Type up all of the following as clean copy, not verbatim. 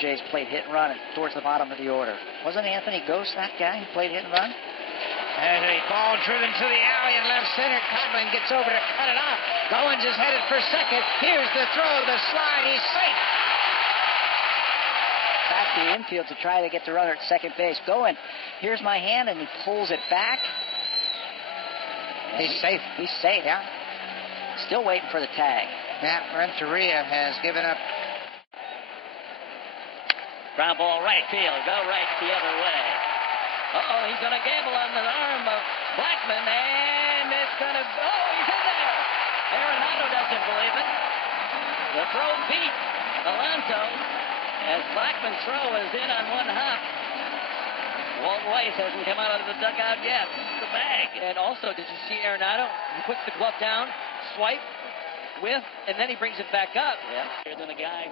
Jays played hit and run towards the bottom of the order. Wasn't Anthony Ghost that guy who played hit and run? There's a ball driven to the alley in left center. Coghlan gets over to cut it off. Goins is headed for second. Here's the throw, the slide. He's safe. Back to the infield to try to get the runner at second base. Going, here's my hand, and he pulls it back. He's safe. He's safe. Yeah. Still waiting for the tag. Yeah, Renteria has given up. Ground ball right field. Go right the other way. Uh-oh, he's going to gamble on the arm of Blackman, and it's going to... Oh, he's in there! Arenado doesn't believe it. The throw beat Alonso as Blackman's throw is in on one hop. Walt Weiss hasn't come out of the dugout yet. The bag. And also, did you see Arenado? He puts the glove down, swipe, whiff, and then he brings it back up. Yeah. Than the guy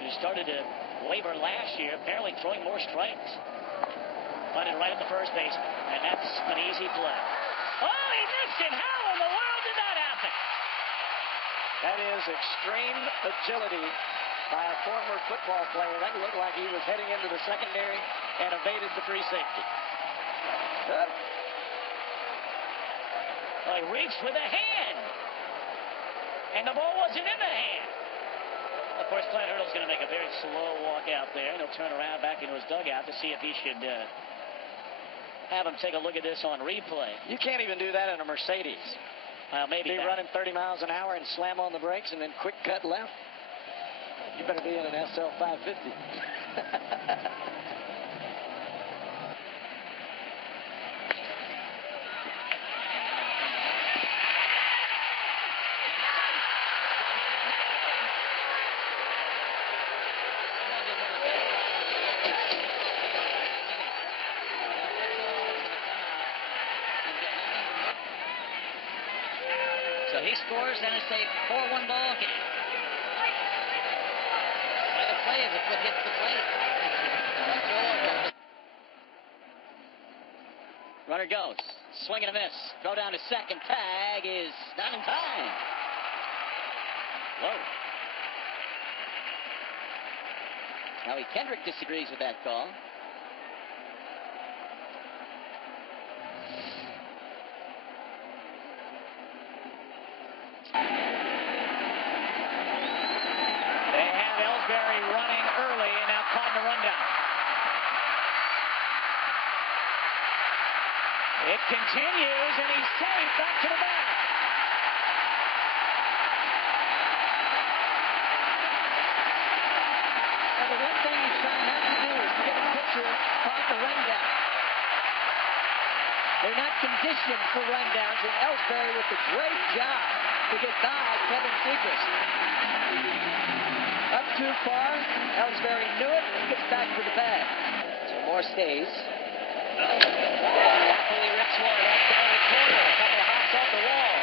who started to waver last year, apparently throwing more strikes. Find it right at the first base, and that's an easy play. Oh, he missed it! How in the world did that happen? That is extreme agility by a former football player. That looked like he was heading into the secondary and evaded the free safety. Well, he reached with a hand, and the ball wasn't in the hand. Of course, Clint Hurdle's going to make a very slow walk out there, and he'll turn around back into his dugout to see if he should have him take a look at this on replay. You can't even do that in a Mercedes. Maybe be running 30 miles an hour and slam on the brakes and then quick cut left. You better be in an SL 550. So he scores, and it's a 4-1 ball game. By the play as it hits the plate. Runner goes. Swing and a miss. Throw down to second. Tag is not in time. Whoa. Howie Kendrick disagrees with that call. Running early and now caught in the rundown. It continues, and he's safe back to the bag. Well, the one thing he's trying not to do is get a pitcher caught the rundown. They're not conditioned for rundowns, and Ellsbury with a great job to get by Kevin Segras. Up too far, Ellsbury knew it, and gets back for the bag. So more stays. Napoli rips one, that's down the corner, a couple of hops off the wall.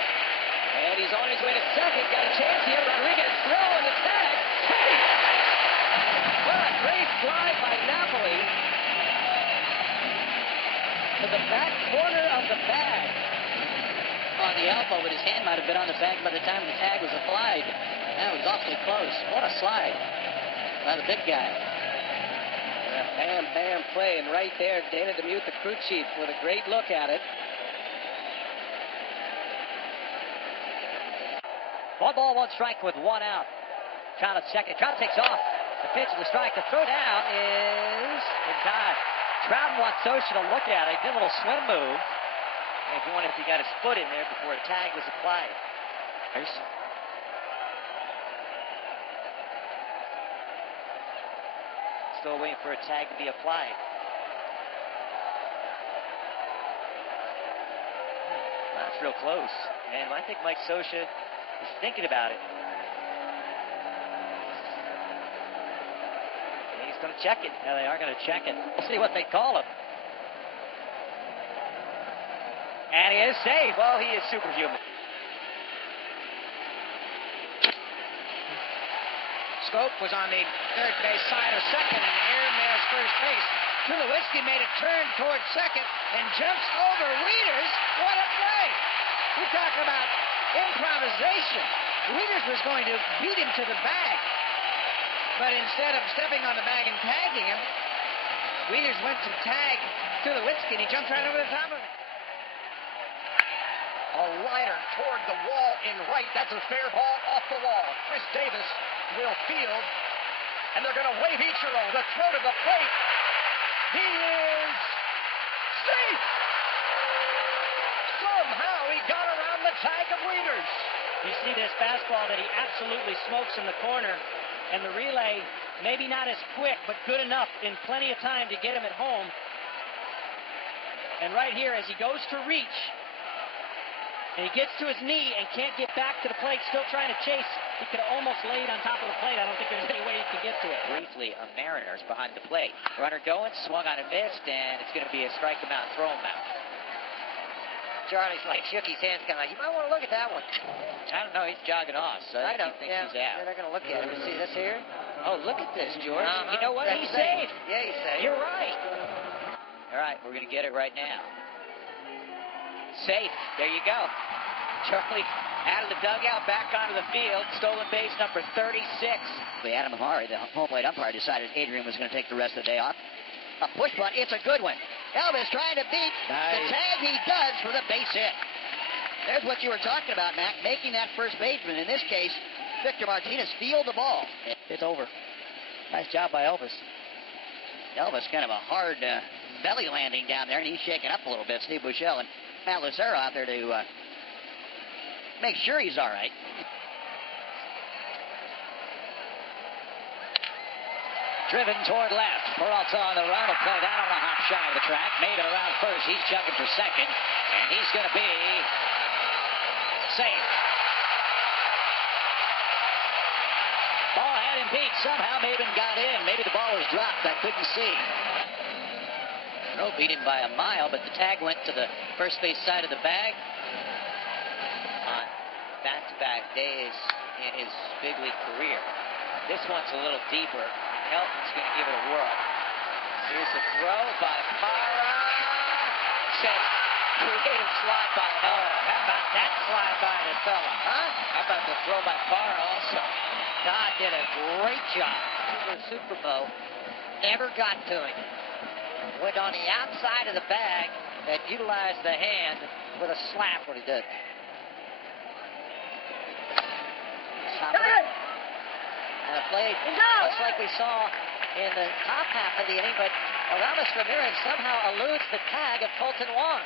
And he's on his way to second, got a chance here, Rodriguez throw, and the tag, safe! What a great fly by Napoli to the back corner of the bag. On the elbow, but his hand might have been on the bag by the time the tag was applied. That was awfully close. What a slide by the big guy. Bam play, and right there, Dana DeMute, the crew chief, with a great look at it. 1 ball, 1 strike with 1 out. Trout at second. Trout takes off. The pitch and the strike. The throw down is in time. Trout wants Scioscia to look at it. He did a little swim move. And if you wonder if he got his foot in there before a tag was applied. There's still waiting for a tag to be applied. That's real close. And I think Mike Scioscia is thinking about it. And he's going to check it. Yeah, they are going to check it. We'll see what they call him. And he is safe. Well, he is superhuman. Scope was on the third base side of second, and airmails first base. Tulowitzki made a turn towards second and jumps over Wieters. What a play! We're talking about improvisation. Wieters was going to beat him to the bag. But instead of stepping on the bag and tagging him, Wieters went to tag Tulowitzki, and he jumped right over the top of it. A liner toward the wall in right. That's a fair ball off the wall. Chris Davis will field, and they're going to wave Ichiro. The throw to the plate. He is safe. Somehow he got around the tag of Wieters. You see this fastball that he absolutely smokes in the corner, and the relay maybe not as quick, but good enough in plenty of time to get him at home. And right here, as he goes to reach, and he gets to his knee and can't get back to the plate, still trying to chase. He could have almost laid on top of the plate. I don't think there's any way he can get to it. Briefly, a Mariners behind the plate. Runner going, swung on and missed, and it's going to be a strike him out, throw him out. Charlie's like shook his hands, kind of like, you might want to look at that one. I don't know, he's jogging off, so I don't think he's out. Yeah, they're going to look at him. You see this here? Oh, look at this, George. You know what? He's safe. Yeah, he's safe. You're right. All right, we're going to get it right now. Safe. There you go. Charlie out of the dugout, back onto the field. Stolen base number 36. Adam Amari, the home plate umpire, decided Adrian was going to take the rest of the day off. A push bunt. It's a good one. Elvis trying to beat the tag. He does for the base hit. There's what you were talking about, Mac. Making that first baseman. In this case, Victor Martinez field the ball. It's over. Nice job by Elvis. Elvis kind of a hard belly landing down there, and he's shaking up a little bit. Steve Buechele and Matt Lucero out there to make sure he's all right. Driven toward left. Peralta on the run will play that on a hop shy of the track. Made it around first. He's jumping for second. And he's going to be safe. Ball had him beat. Somehow Maben got in. Maybe the ball was dropped. I couldn't see. Rowe beat him by a mile, but the tag went to the first base side of the bag. On back-to-back days in his big league career. This one's a little deeper. Helton's going to give it a whirl. Here's a throw by Parra. Says creative slide by Helton. How about that slide by the fella, huh? How about the throw by Parra also? Todd did a great job. The Super Bowl never got to him. Went on the outside of the bag and utilized the hand with a slap when he did. And a play looks like we saw in the top half of the inning, but Aramis Ramirez somehow eludes the tag of Colton Wong.